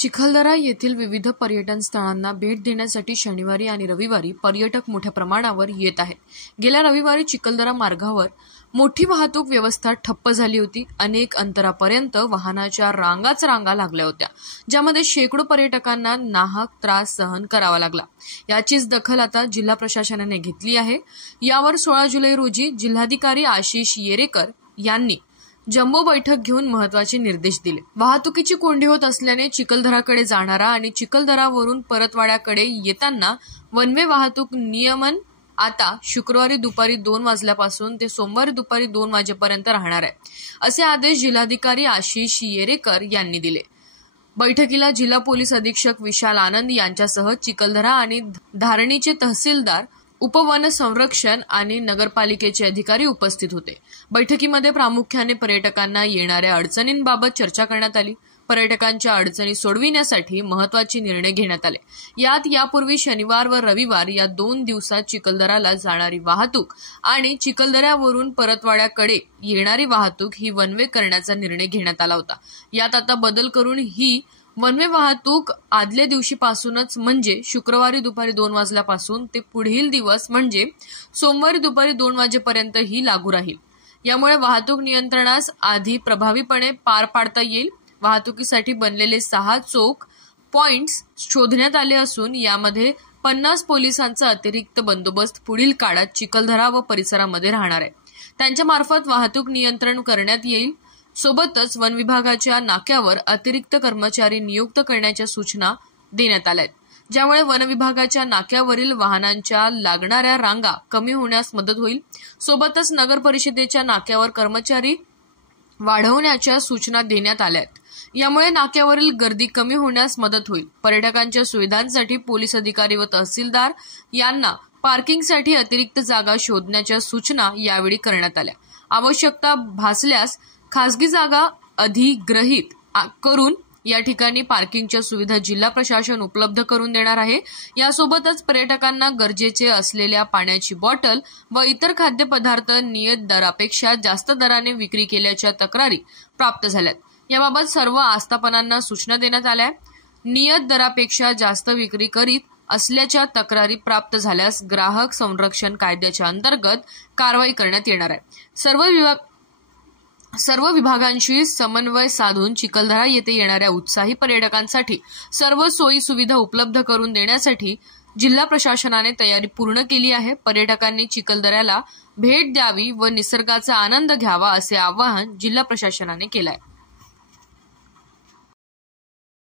चिखलदरा येथील विविध पर्यटन स्थळांना भेट देण्यासाठी शनिवारी आणि रविवारी पर्यटक मोठ्या प्रमाणावर येत आहेत. गेल्या रविवारी चिखलदरा मार्गावर मोठी वाहतूक व्यवस्था ठप्प झाली होती. अनेक अंतरापर्यंत वाहनाच्या रांगाच रांगा लागल्या होत्या, ज्यामध्ये शेकडो पर्यटकांना नाहक त्रास सहन करावा लागला. याचीच दखल आता जिल्हा प्रशासनाने घेतली आहे. यावर 16 जुलै रोजी जिल्हाधिकारी आशिष येरेकर यांनी जम्बो बैठक घेऊन महत्त्वाचे निर्देश दिले. वाहतुकीची कोंडी होत असल्याने चिखलदराकडे जाणारा आणि चिखलदरावरून परतवाड्याकडे येताना वन वे वाहतूक नियमन आता शुक्रवारी दुपारी 2 वाजल्यापासून ते सोमवारी दुपारी 2 वाजेपर्यंत राहणार आहे, असे आदेश जिल्हाधिकारी आशिष येरेकर यांनी दिले. बैठकीला जिल्हा पोलीस अधीक्षक विशाल आनंद यांच्यासह चिखलदरा आणि धारणीचे तहसीलदार, उपवन संरक्षण आणि नगरपालिकेचे अधिकारी उपस्थित होते. बैठकीमध्ये प्रामुख्याने पर्यटकांना येणाऱ्या अडचणींबाबत चर्चा करण्यात आली. पर्यटकांच्या अडचणी सोडविण्यासाठी महत्त्वाचे निर्णय घेण्यात आले. यात यापूर्वी शनिवार व रविवार या 2 दिवसात चिखलदराला जाणारी वाहतूक आणि चिखलदऱ्यावरून परतवाड्याकडे येणारी वाहतूक ही वन वे करण्याचा निर्णय घेण्यात आला होता. यात आता बदल करून ही वन वे वाहतूक आदल्या दिवशीपासूनच म्हणजे शुक्रवारी दुपारी 2 वाजल्यापासून ते पुढील दिवस म्हणजे सोमवारी दुपारी 2 वाजेपर्यंत ही लागू राहील. यामुळे वाहतूक नियंत्रणास आधी प्रभावीपणे पार पाडता येईल. वाहतुकीसाठी बनलेले 6 चोक पॉइंट्स शोधण्यात आले असून यामध्ये 50 पोलिसांचा अतिरिक्त बंदोबस्त पुढील काळात चिखलदरा व परिसरामध्ये राहणार आहे. त्यांच्या मार्फत वाहतूक नियंत्रण करण्यात येईल. सोबतच वन विभागाच्या नाक्यावर अतिरिक्त कर्मचारी नियुक्त करण्याच्या सूचना देण्यात आल्या आहेत, ज्यामुळे वन विभागाच्या नाक्यावरील वाहनांच्या लागणाऱ्या रांगा कमी होण्यास मदत होईल. सोबतच नगर परिषदेच्या नाक्यावर कर्मचारी वाढवण्याच्या सूचना देण्यात आल्या आहेत. यामुळे नाक्यावरील गर्दी कमी होण्यास मदत होईल. पर्यटकांच्या सुविधांसाठी पोलीस अधिकारी व तहसीलदार यांना पार्किंगसाठी अतिरिक्त जागा शोधण्याच्या सूचना यावेळी करण्यात आल्या. आवश्यकता भासल्यास खासगी जागा अधिग्रहित करून या ठिकाणी पार्किंगच्या सुविधा जिल्हा प्रशासन उपलब्ध करून देणार आहे. यासोबतच पर्यटकांना गरजेचे असलेल्या पाण्याची बॉटल व इतर खाद्यपदार्थ नियत दरापेक्षा जास्त दराने विक्री केल्याच्या तक्रारी प्राप्त झाल्यात. याबाबत सर्व आस्थापनांना सूचना देण्यात आल्या. नियत दरापेक्षा जास्त विक्री करीत असल्याच्या तक्रारी प्राप्त झाल्यास ग्राहक संरक्षण कायद्याच्या अंतर्गत कारवाई करण्यात येणार आहे. सर्व विभागांशी समन्वय साधून चिखलदरा येथे येणाऱ्या उत्साही पर्यटकांसाठी सर्व सोयी सुविधा उपलब्ध करून देण्यासाठी जिल्हा प्रशासनाने तयारी पूर्ण केली आहे. पर्यटकांनी चिखलदऱ्याला भेट द्यावी व निसर्गाचा आनंद घ्यावा असे आवाहन जिल्हा प्रशासनाने केले आहे.